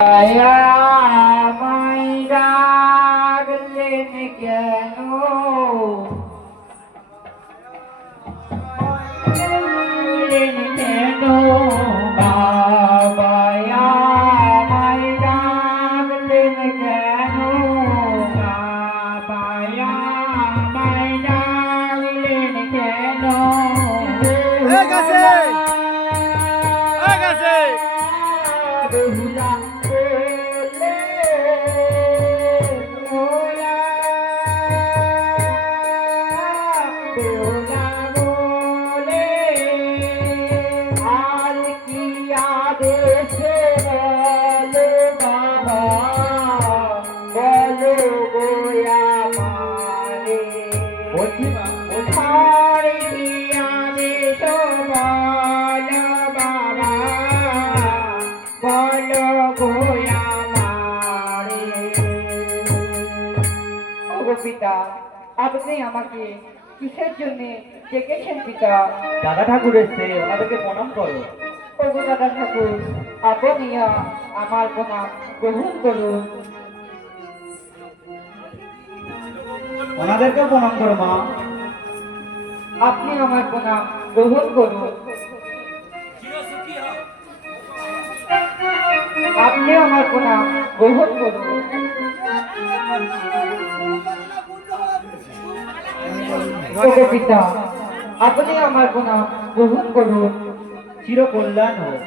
আমায় ডাকলেন কেন? ডাকলেন কেন বাবা? আমায় ডাকলেন কেন বাবা? আমায় ডাকলেন কেন? বেহুলা বলে মোরা, বেহুলা বলে আর কি আদেশে বলো বাবা, বলো গোয়া মারে আর কি আদেশ বলো বাবা, বলো গোয়া মারে। ওগো পিতা, আপনি আমাকে কিসের জন্য ডেকেছেন পিতা? দাদা ঠাকুর এসছে, ওনাদেরকে প্রণাম করো। ওগো দাদা ঠাকুর, আপনি আমার প্রণাম গ্রহণ করুন। ওনাদেরকেও প্রণাম করো মা। আপনি আমার প্রণাম গ্রহণ করুন। আপনি আমার প্রণাম গ্রহণ করুন। ওগো পিতা, আপনি আমার প্রণাম গ্রহণ করুন। চিরকল্যাণ হোক।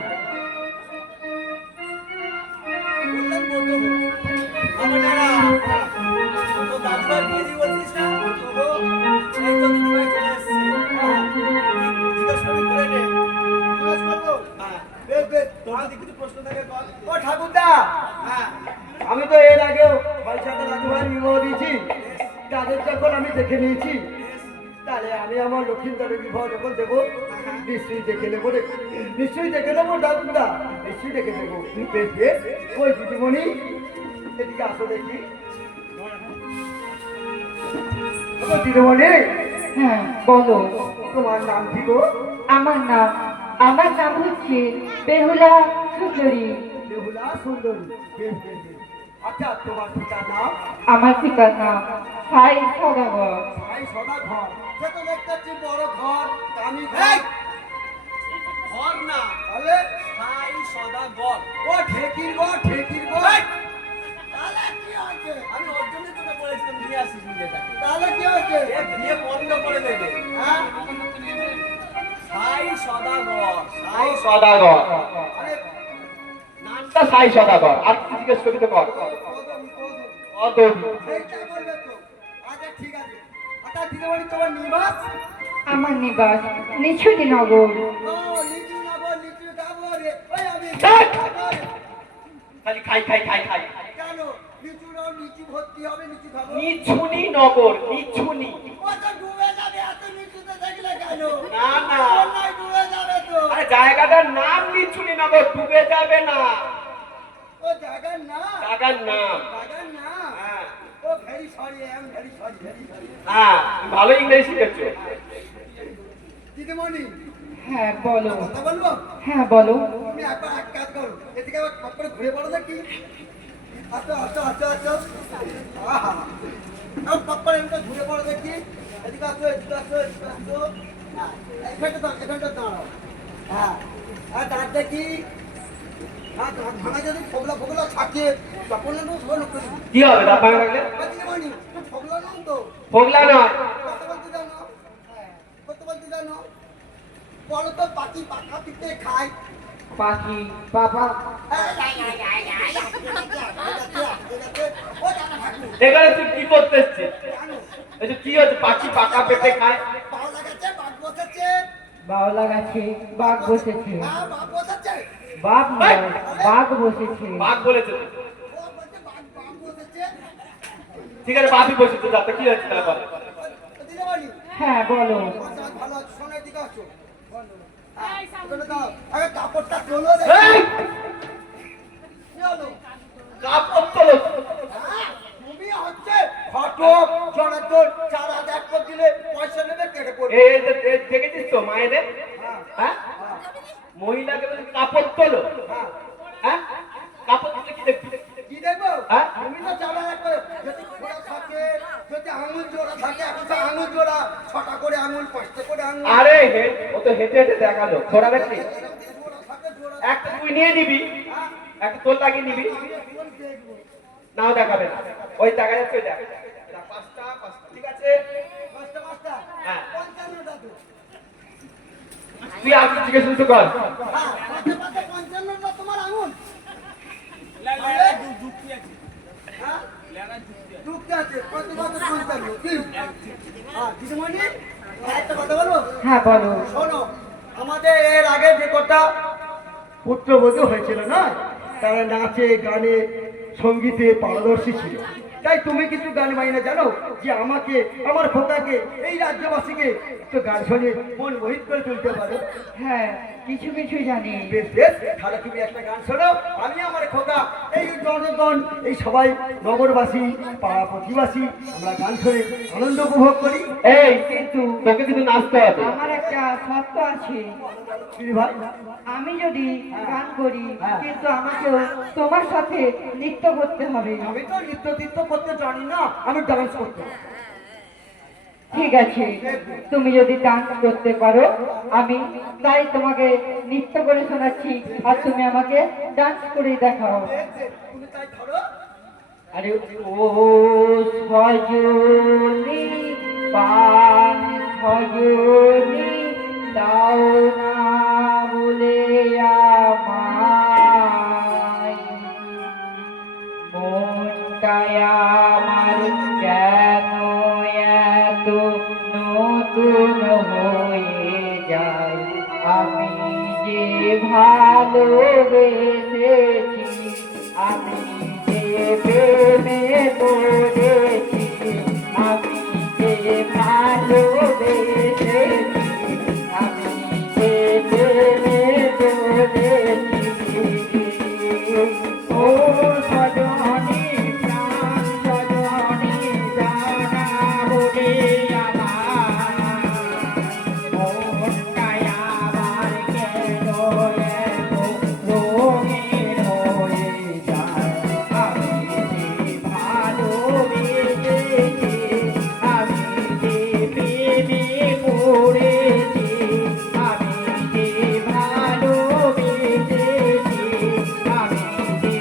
আমি তো এর আগেও পয়সাটা দাদু ভাই বিবাহ দিয়েছি, তাদের যখন আমি দেখে নিয়েছি, তাহলে আমি আমার লক্ষ্মীন্দরের বিবাহ যখন দেবো নিশ্চয়ই দেখে নেবো রে, নিশ্চয়ই দেখে নেবো দাদুদা, নিশ্চয়ই দেখে নেবো। বেশ বেশ, ওই দিদিমণি এদিকে আসো দেখি। দিদিমণি, হ্যাঁ বলো। তোমার নাম কি গো? আমার নাম হচ্ছে বেহুলা সুন্দরী। বেহুলা সুন্দরী। বেশ বেশ বেশ। আচ্ছা, তোমার পিতার নাম? আমার পিতার নাম সাই সদাগর। ভাই সদা ঘর, সে তো দেখতে পাচ্ছি বড় ঘর, দামি ঘর। ঘর না, তাহলে ভাই সদা ঘর। ও ঠেকির ঘর, ঠেকির ঘর। তাহলে কি হয়েছে? আমি ওর জন্য তোকে বলেছিলাম নিয়ে আসিস নিজেটাকে। তাহলে কি হয়েছে? এ বিয়ে বন্ধ করে দেবে। হ্যাঁ? ভাই সদা ঘর। সাই সদাগর, আরে নামটা সাই সদাগর। আর কি জিজ্ঞেস করি তো কর। কদম। অদবি। এইটা বলবে তো। আচ্ছা ঠিক আছে। আচ্ছা দিদিমণি, তোমার নিবাস? আমার নিবাস নিছুটি নগর। ও লিচু নেবো, লিচু খাবো রে। ওই আমি ধ্যাৎ! খাবো রে। খালি খাই খাই খাই খাই। কেন? লিচু নাও, লিচু ভর্তি হবে, লিচু খাবো। নিছুনি নগর, নিছুনি। ও তো ডুবে যাবে, এত লিচুতে দেখলে কেন? না না, বন্যায় ডুবে যাবে তো। আরে জায়গাটার নাম নিছুনি নগর, ডুবে যাবে না। ও জায়গার নাম? জায়গার নাম। জায়গার নাম? হ্যাঁ ও very sorry, I am very sorry, very sorry. হ্যাঁ, তুমি ভালো ইংরেজি শিখেছো। দিদিমণি, হ্যাঁ বলো। কথা বলবো? হ্যাঁ বলো। তুমি একবার এক কাজ করো, এদিকে আবার খপ করে ঘুরে পড়ো দেখি। আসো আসো আসো আসো। আহা, আর খপ করে এদিকে ঘুরে পড়ো দেখি। এদিকে আসো, এদিকে আসো, এদিকে আসো। হ্যাঁ, এখানটা দাঁড়াও। হ্যাঁ, আর দাঁত দেখি। হ্যাঁ, দাঁত ভাঙা যদি ফোগলা থাকে, তখন না বলো করি। কি হবে দাঁত ভাঙা থাকলে? দিদিমণি, ফোগলা নাম তো। ফোগলা নয়। কথা বলতে জানো? কথা বলতে জানো? বলো তো, পাখি পাখা পিঠে খায়। পাখি বাবা। এখানে তুই কি করতে এসছিস? এই যে কি হচ্ছে, পাখি পাকা পেটে খায়? বাউলা গাছে বাঘ বসেছে। বাউলা গাছে বাঘ বসেছে। হ্যাঁ, বাঘ বসেছে। বাঘ নয়, বাঘ বসেছে। বাঘ বলেছে তো। ও বলছে বাঘ বসেছে। ঠিক আছে, বাঘই বসেছে, যাতে কি হচ্ছে তাহলে বল। দিদিমণি, হ্যাঁ বলো। আচ্ছা, ভালো আছো, শোনো, এদিকে আসো। চলে দাও, আগে কাপড়টা তোলো রে। এই! কি হলো? কাপড় তোলো। হ্যাঁ, তুমি হচ্ছে ফটক জনার্দন 4000 করে দিলে পয়সা নেবে, কেটে পড়বে। এই দেখেছিস তো মায়েদের? হ্যাঁ, মহিলাকে বলে কাপড় তোলো। হ্যাঁ, কাপড় তুলে কি হ্যাঁ? বিভিন্ন জায়গায় একটা যদি ঘোড়া থাকে, যদি আঙুল জোড়া থাকে, এখন তো আঙুল জোড়া, 6টা করে আঙুল, 5টা করে আঙুল। আরে ও তো হেঁটে হেঁটে দেখালো ঘোড়া দেখলি জোড়া থাকে, জোড়া একটা তুই নিয়ে নিবি একটা তোর লাগিয়ে নিবি দেখবো। নাও দেখাবে না ওই দেখা যাচ্ছে ওই দেখ পাঁচটা ঠিক আছে 5টা 5টা, হ্যাঁ। 55টা তো। তুই আর জিজ্ঞেস শুনতে কর হ্যাঁ, 5টা 55টা তোমার আঙুল। যুক্তি আছে হ্যাঁ? লেখার যুক্তি আছে যুক্তি আছে, 55 কি? হ্যাঁ, দিদিমণি, একটা কথা বলবো? হ্যাঁ বলো। শোনো, আমাদের এর আগে যে কটা পুত্রবধূ হয়েছিল না, তারা নাচে গানে সঙ্গীতে পারদর্শী ছিল। তাই তুমি কিছু গান মাইনে জানো যে আমাকে, আমার খোকাকে, এই রাজ্যবাসীকে একটু গান শুনে মন মোহিত করে তুলতে পারো? হ্যাঁ কিছু কিছু জানি। বেশ বেশ, তাহলে তুমি একটা গান শোনো, আমি আমার খোকা, এই জনগণ, এই সবাই নগরবাসী, পাড়া প্রতিবাসী, আমরা গান শুনে আনন্দ উপভোগ করি। এই কিন্তু তোকে কিন্তু নাচতে হবে আমার একটা শর্ত আছে, কি ভাই? আমি যদি গান করি হ্যাঁ। কিন্তু আমাকেও তোমার সাথে নৃত্য করতে হবে। আমি তো নৃত্য তীর্থ করতে জানি না, আমি ডান্স করতে জানি। ঠিক আছে, তুমি যদি ডান্স করতে পারো আমি তাই তোমাকে নৃত্য করে শোনাচ্ছি আর তুমি আমাকে ডান্স করে দেখাও। তুমি তাই ধরো। আরে ও সজনী পান সজনী দাও না বলে আমায়, মনটায় আমার কেন এত নতুন হয়ে যায়, আমি যে ভালোবেসেছি, আমি যে প্রেমে পড়েছি, আমি যে ভালোবেসেছি, আমি যে প্রেমে পড়েছি। ও সজনী প্রাণ সজনী জানা বলে আমার, মনটায় আমার কেন এত রঙিন হয়ে যায়, আমি যে ভালোবেসেছি, আমি যে প্রেমে পড়েছি, আমি যে ভালোবেসেছি, আমি যে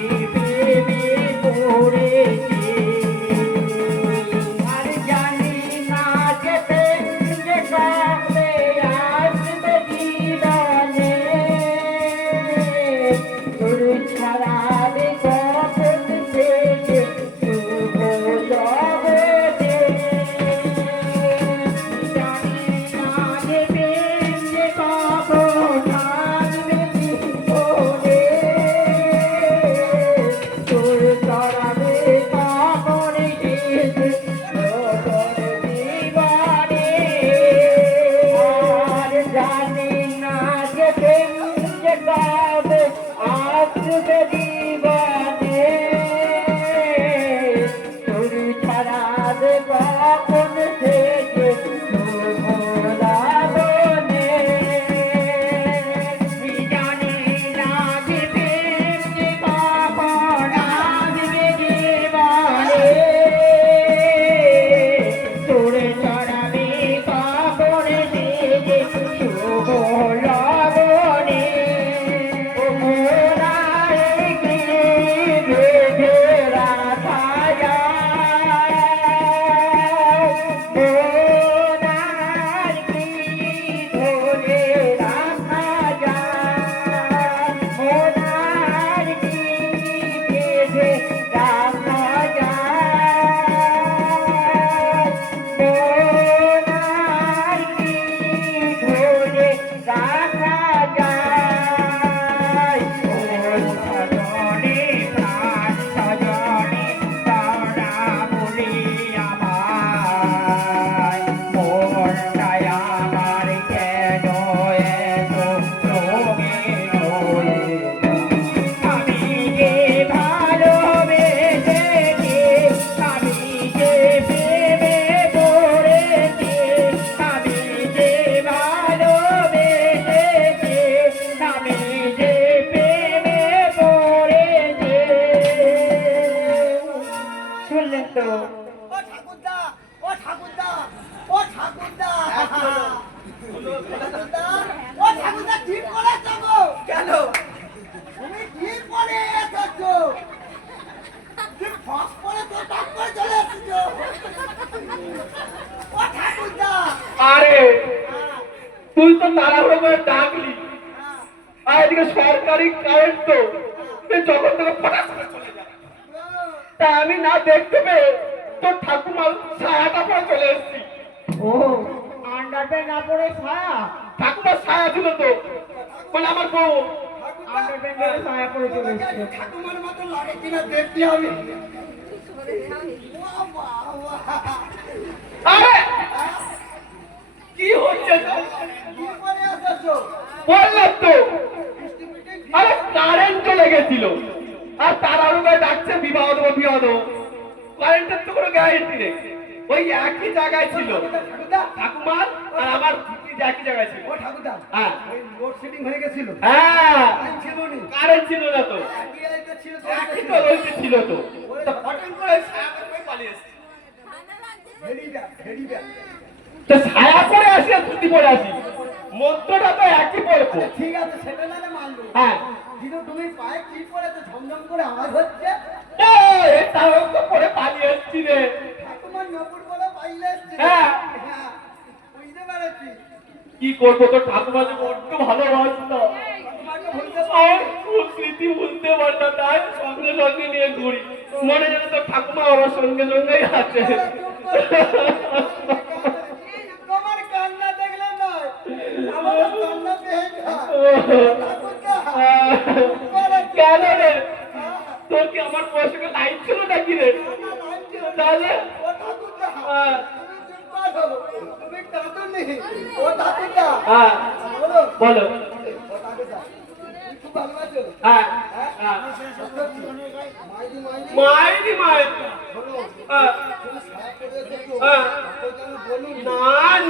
তাড়াহুড়ো করে ডাকলি, আর এদিকে সরকারি কারেন্ট তো যখন তোকে ফটাস করে চলে যায়। তা আমি না দেখতে পেয়ে তোর ঠাকুমার ছায়াটা পরে চলে এসেছি। ও আন্ডারপ্যান্ট না পরে ছায়া, ঠাকুমার ছায়া ছিল তো, মানে আমার বউ। আন্ডারপ্যান্টের ছায়া পরে চলে এসছে। ঠাকুমার মতো লাগে কিনা দেখতে আমি। বাহ, বাহ, বাহ। আরে কি হচ্ছে কি করে আসছো? বললাম তো, আরে কারেন্ট চলে গেছিল আর তাড়াহুড়ো করে ডাকছে বিবাহ দেবো বিবাহ দেবো। কারেন্টের তো কোনো গ্যারেন্টি নেই, ওই একই জায়গায় ছিল ঠাকুমার আর আমার একই জায়গায় ছিল। ও ঠাকুরদা, হ্যাঁ ওই লোডশেডিং হয়ে গেছিল। হ্যাঁ, ছিল নি। কারেন্ট ছিল না তো, একই আইতে ছিল তো, একই তো রয়েছে ছিল তো, তা ফটান করে ছায়া করে পালিয়ে এসেছে। Very bad, very bad. তো ছায়া পরে আসি আর ধুতি পরে আসি, মন্ত্রটা তো একই পড়বো। ঠিক আছে, সেটা না মানলো। হ্যাঁ, কিন্তু তুমি পায়ে কি পরে তো ঝমঝম করে আওয়াজ হচ্ছে? তার তো পরে পালিয়ে এসছি রে। ঠাকুমার নপুর বলে পাইলে এসছে। হ্যাঁ। হ্যাঁ, বুঝতে পেরেছি। কি করবো, তো ঠাকুমা যে বড্ড ভালোবাসতো, ঠাকুমাকে বলতে আর খুব স্মৃতি ভুলতে পারতো, তাই সঙ্গে সঙ্গে নিয়ে ঘুরি, মনে যেন তো ঠাকুমা আমার সঙ্গে সঙ্গেই আছে। তোমার কান্না দেখলে নয়, আমার কান্না পেয়ে যায়। ঠাকুরদা, কেন রে, তোর কি আমার পয়সাকে লাইট ছিল নাকি রে? তাহলে ও ঠাকুরদা, হ্যাঁ, তুমি চুপ করো। তুমি কাঁদোনি। ও ঠাকুরদা, হ্যাঁ, বলো। বলো। ও ঠাকুরদা, তুমি খুব ভালোবাসো? হ্যাঁ, হ্যাঁ, মাইদি, মাইদি। মায়েরই মায়ের। শোনো, হ্যাঁ, তুমি সারা করে এসেছো। হ্যাঁ। তোকে আমি বলুন। না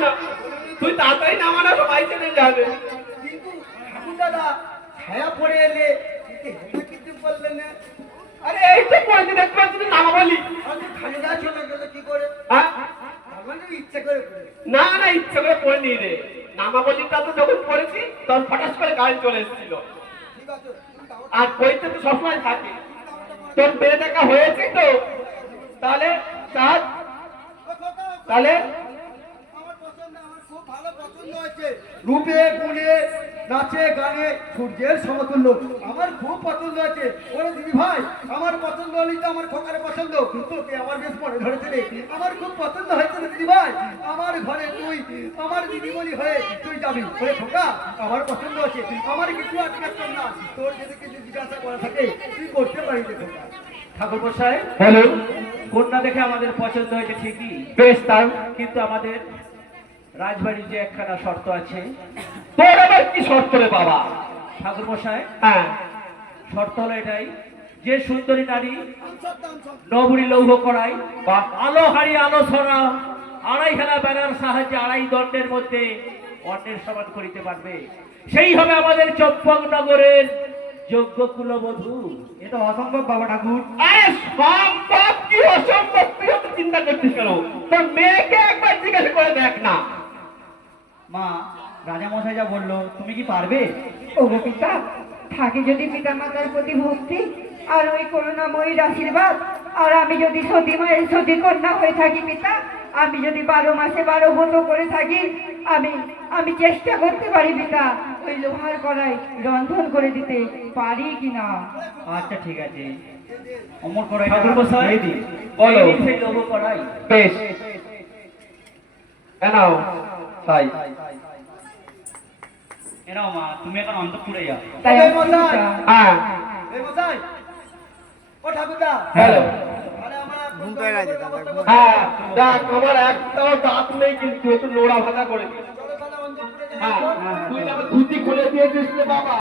না, তুই তাড়াতাড়ি নামানো, সবাই চলে যাবে। কিন্তু ঠাকুর দাদা, ছায়া পড়ে এলে কিছু বললেন না। আরে এই তো পড়েছি, দেখতে পাচ্ছি তুই নামা বলি। আমি ঠাকুরদা চলে গেলে কি করে? হ্যাঁ, তার মানে ইচ্ছে করে পড়ে। না না, ইচ্ছে করে পড়ে নি রে। নামা বলিটা তো যখন পড়েছি তখন ফটাস করে কারেন্ট চলে এসেছিল। ঠিক আছে, তুমি দাও। আর বইতে তো সবসময় থাকে, তোর বেড়ে দেখা হয়েছে তো, তাহলে সাজ, ও খোকা, তাহলে আমার পছন্দ, আমার খুব ভালো পছন্দ হয়েছে। রূপে গুণে নাচে গানে সূর্যের সমতুল্য, আমার খুব পছন্দ হয়েছে। ওরে দিদি ভাই, আমার পছন্দ হলেই তো আমার খোকার পছন্দ। তোকে আমার বেশ মনে ধরেছে রে, আমার খুব পছন্দ হয়েছে রে দিদি ভাই। আমার ঘরে তুই আমার দিদিমণি হয়ে তুই যাবি। ওরে খোকা, আমার পছন্দ হয়েছে, আমার কিছু আটকাচ্ছ না। তোর যদি কিছু জিজ্ঞাসা করা থাকে তুই করতে পারিস রে খোকা। ঠাকুর মশাই, হ্যালো, কন্যা দেখে আমাদের পছন্দ হয়েছে ঠিকই, বেশ তার, কিন্তু আমাদের রাজবাড়ির যে একখানা শর্ত আছে। তোর আবার কি শর্ত রে বাবা? ঠাকুর মশাই, হ্যাঁ, শর্ত হলো এটাই, যে সুন্দরী নারী আনসার দাম সব। নবরী লৌহ করাই বা আলো হারি আলো ছড়া আড়াইখানা ব্যানার সাহায্যে আড়াই দণ্ডের মধ্যে অন্যের সমান করিতে পারবে, সেই হবে আমাদের চম্পকনগরের যোগ্য কুলবধূ। এটা অসম্ভব বাবা ঠাকুর। আরে সম্ভব কি অসম্ভব তুই অত চিন্তা করছিস কেন? তোর মেয়েকে একবার জিজ্ঞাসা করে দেখ না। মা, রাজা মশাই যা বললো, তুমি কি পারবে? ও গো পিতা, থাকে যদি পিতা মাতার প্রতি ভক্তি আর ওই করুণাময়ীর আশীর্বাদ, আর আমি যদি সতী মায়ের সতী কন্যা হয়ে থাকি পিতা, আমি যদি 12 মাসে 12 ব্রত করে থাকি, আমি চেষ্টা করতে পারি পিতা, ওই লোহার কড়াই রন্ধন করে দিতে পারি কিনা। আচ্ছা ঠিক আছে, অমর করে ঠাকুর মশাই, বলো। এই নিন সেই লৌহ করাই। বেশ, এনাও তাই। এরাও মা, তুমি এখন অন্তঃপুরে যাও। তাই এই আমি মশাই। পিতা, হ্যাঁ, এই মশাই, ও ঠাকুরদা, হ্যালো, আরে আমরা ঘুম পেয়ে গেছে দাদা। হ্যাঁ, দেখ আমার একটাও দাঁত নেই, কিন্তু একটু নোড়া ভাঙা করে দিস। চলো তাহলে অন্তঃপুরে যাই। হ্যাঁ, তুই আমার ধুতি খুলে দিয়েছিস রে বাবা।